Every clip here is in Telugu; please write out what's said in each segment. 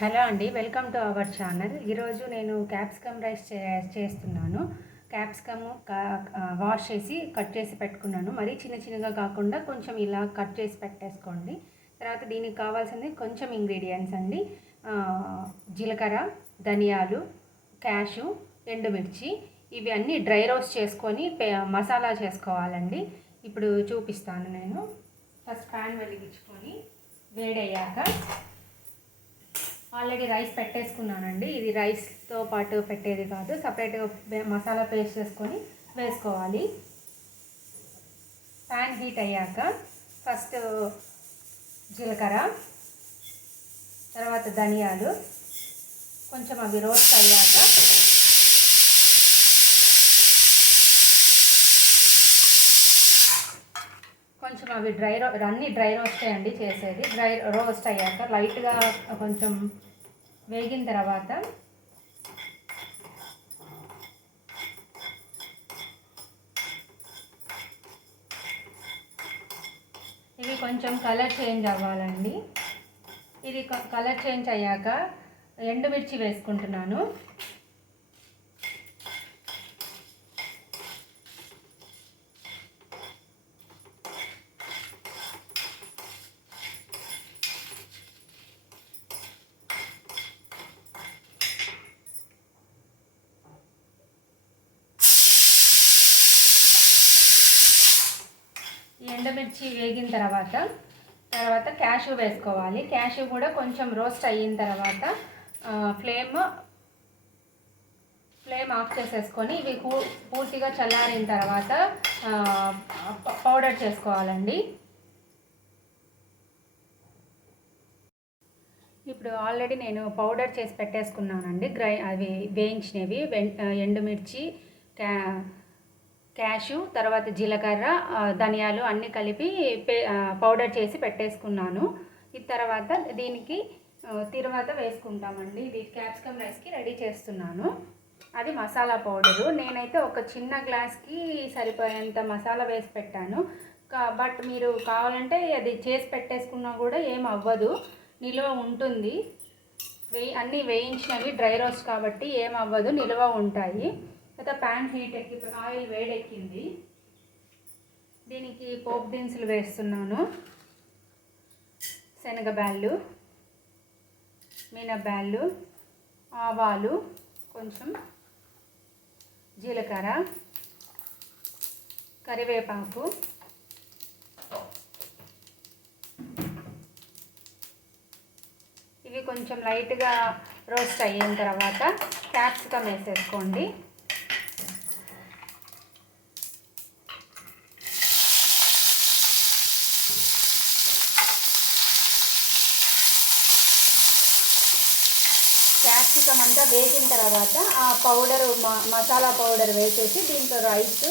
హలో అండి, వెల్కమ్ టు అవర్ ఛానల్. ఈరోజు నేను క్యాప్సికమ్ రైస్ చేస్తున్నాను. క్యాప్సికమ్ వాష్ చేసి కట్ చేసి పెట్టుకున్నాను. మరీ చిన్న చిన్నగా కాకుండా కొంచెం ఇలా కట్ చేసి పెట్టేసుకోండి. తర్వాత దీనికి కావాల్సింది కొంచెం ఇంగ్రీడియంట్స్ అండి. జీలకర్ర, ధనియాలు, క్యాషు, ఎండుమిర్చి, ఇవి అన్నీ డ్రై రోస్ట్ చేసుకొని మసాలా చేసుకోవాలండి. ఇప్పుడు చూపిస్తాను నేను. ఫస్ట్ ప్యాన్ వెలిగించుకొని వేడయ్యాక ఆల్రెడీ రైస్ పెట్టేసుకున్నానండి. ఇది రైస్తో పాటు పెట్టేది కాదు, సపరేట్గా మసాలా పేస్ట్ చేసుకొని వేసుకోవాలి. ప్యాన్ హీట్ అయ్యాక ఫస్ట్ జీలకర్ర, తర్వాత ధనియాలు, కొంచెం అవి రోస్ట్ అయ్యాక కొంచెం అవి అన్నీ డ్రై రోస్ట్ అండి చేసేది. డ్రై రోస్ట్ అయ్యాక లైట్గా కొంచెం వేగిన తర్వాత ఇవి కొంచెం కలర్ చేంజ్ అవ్వాలండి. ఇది కలర్ చేంజ్ అయ్యాక ఎండుమిర్చి వేసుకుంటున్నాను. ఎండుమిర్చి వేగిన తర్వాత క్యాషు వేసుకోవాలి. క్యాషు కూడా కొంచెం రోస్ట్ అయిన తర్వాత ఫ్లేమ్ ఆఫ్ చేసేసుకొని ఇవి పూర్తిగా చల్లారిన తర్వాత పౌడర్ చేసుకోవాలండి. ఇప్పుడు ఆల్రెడీ నేను పౌడర్ చేసి పెట్టేసుకున్నానండి. అవి వేయించినవి ఎండుమిర్చి, క్యాషు, తర్వాత జీలకర్ర, ధనియాలు అన్నీ కలిపి పౌడర్ చేసి పెట్టేసుకున్నాను. ఈ తర్వాత దీనికి తిరువాత వేసుకుంటామండి. ఇది క్యాప్సికమ్ రైస్కి రెడీ చేస్తున్నాను. అది మసాలా పౌడరు. నేనైతే ఒక చిన్న గ్లాస్కి సరిపోయేంత మసాలా వేసి పెట్టాను. బట్ మీరు కావాలంటే అది చేసి పెట్టేసుకున్నా కూడా ఏం అవ్వదు, నిల్వ ఉంటుంది. అన్నీ వేయించినవి డ్రై రోస్ట్ కాబట్టి ఏం అవ్వదు, నిల్వ ఉంటాయి. తర్వాత ప్యాన్ హీట్ ఆయిల్ వేడెక్కింది. దీనికి పోపు దినుసులు వేస్తున్నాను. శనగబ్యాళ్ళు, మినబ్యాళ్ళు, ఆవాలు, కొంచెం జీలకర్ర, కరివేపాకు, ఇవి కొంచెం లైట్గా రోస్ట్ అయిన తర్వాత క్యాప్సికమ్ వేసేసుకోండి. క్యాప్సికమ్ అంతా వేగిన తర్వాత ఆ పౌడరు మసాలా పౌడర్ వేసేసి దీంట్లో రైస్,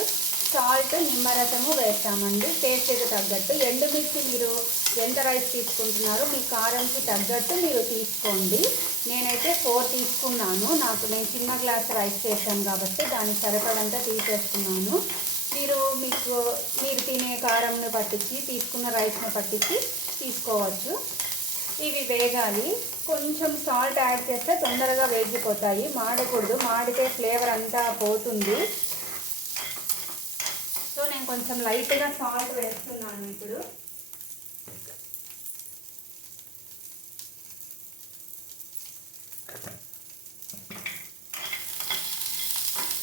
సాల్ట్, నిమ్మరసము వేస్తామండి టేస్ట్కి తగ్గట్టు. ఎండుమిర్చి మీరు ఎంత రైస్ తీసుకుంటున్నారో మీ కారంకి తగ్గట్టు మీరు తీసుకోండి. నేనైతే 4 తీసుకున్నాను. నేను చిన్న గ్లాస్ రైస్ చేశాను కాబట్టి దానికి సరిపడంతా తీసేస్తున్నాను. మీరు తినే కారంని పట్టించి తీసుకున్న రైస్ని పట్టించి తీసుకోవచ్చు. ఇవి వేగాలి. కొంచెం సాల్ట్ యాడ్ చేస్తే తొందరగా వేగిపోతాయి, మాడకూడదు. మాడితే ఫ్లేవర్ అంతా పోతుంది. సో నేను కొంచెం లైట్గా సాల్ట్ వేస్తున్నాను. ఇప్పుడు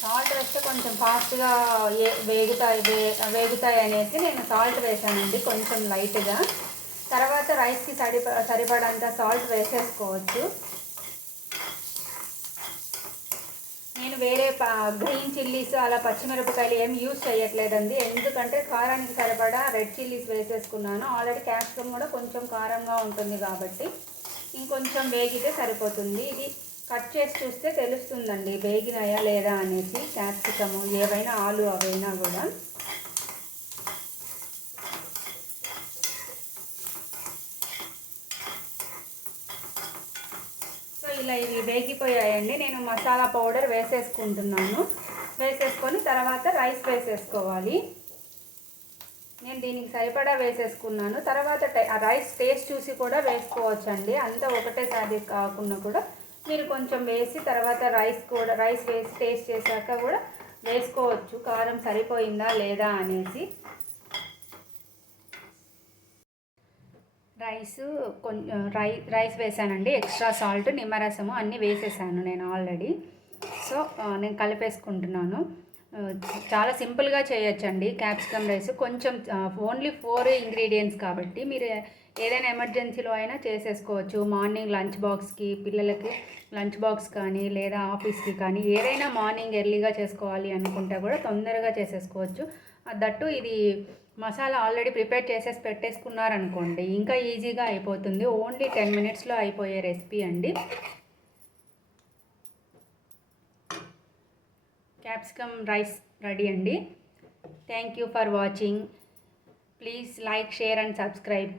సాల్ట్ వేస్తే కొంచెం ఫాస్ట్గా వేగుతాయి అనేసి నేను సాల్ట్ వేసానండి కొంచెం లైట్గా. తర్వాత రైస్కి సరిపడంత సాల్ట్ వేసేసుకోవచ్చు. నేను వేరే గ్రీన్ చిల్లీస్ అలా పచ్చిమిరపకాయలు ఏమి యూజ్ చేయట్లేదండి. ఎందుకంటే కారానికి సరిపడా రెడ్ చిల్లీస్ వేసేసుకున్నాను. ఆల్రెడీ క్యాప్సికమ్ కూడా కొంచెం కారంగా ఉంటుంది కాబట్టి ఇంకొంచెం వేగితే సరిపోతుంది. ఇది కట్ చేసి చూస్తే తెలుస్తుందండి వేగినాయా లేదా అనేసి. క్యాప్సికము ఏవైనా ఆలు అవైనా కూడా. ఇలా ఇవి వేగిపోయాయండి. నేను మసాలా పౌడర్ వేసేసుకుంటున్నాను. వేసేసుకొని తర్వాత రైస్ వేసేసుకోవాలి. నేను దీనికి సరిపడా వేసేసుకున్నాను. తర్వాత రైస్ టేస్ట్ చూసి కూడా వేసుకోవచ్చండి. అంతా ఒకటేసారి కాకుండా కూడా మీరు కొంచెం వేసి తర్వాత రైస్ వేసి టేస్ట్ చేశాక కూడా వేసుకోవచ్చు కారం సరిపోయిందా లేదా అనేసి. రైస్ వేసానండి, ఎక్స్ట్రా సాల్ట్, నిమ్మరసము అన్నీ వేసేసాను నేను ఆల్రెడీ. సో నేను కలిపేసుకుంటున్నాను. చాలా సింపుల్గా చేయొచ్చండి క్యాప్సికమ్ రైస్. కొంచెం ఓన్లీ 4 ఇంగ్రీడియంట్స్ కాబట్టి మీరు ఏదైనా ఎమర్జెన్సీలో అయినా చేసేసుకోవచ్చు. మార్నింగ్ లంచ్ బాక్స్కి, పిల్లలకి లంచ్ బాక్స్ కానీ లేదా ఆఫీస్కి కానీ ఏదైనా మార్నింగ్ ఎర్లీగా చేసుకోవాలి అనుకుంటే కూడా తొందరగా చేసేసుకోవచ్చు. దట్టు ఇది మసాలా ఆల్రెడీ ప్రిపేర్ చేసేసి పెట్టేసుకున్నారనుకోండి ఇంకా ఈజీగా అయిపోతుంది. ఓన్లీ 10 మినిట్స్లో అయిపోయే రెసిపీ అండి. క్యాప్సికమ్ రైస్ రెడీ అండి. Thank you for watching. Please like, share and subscribe.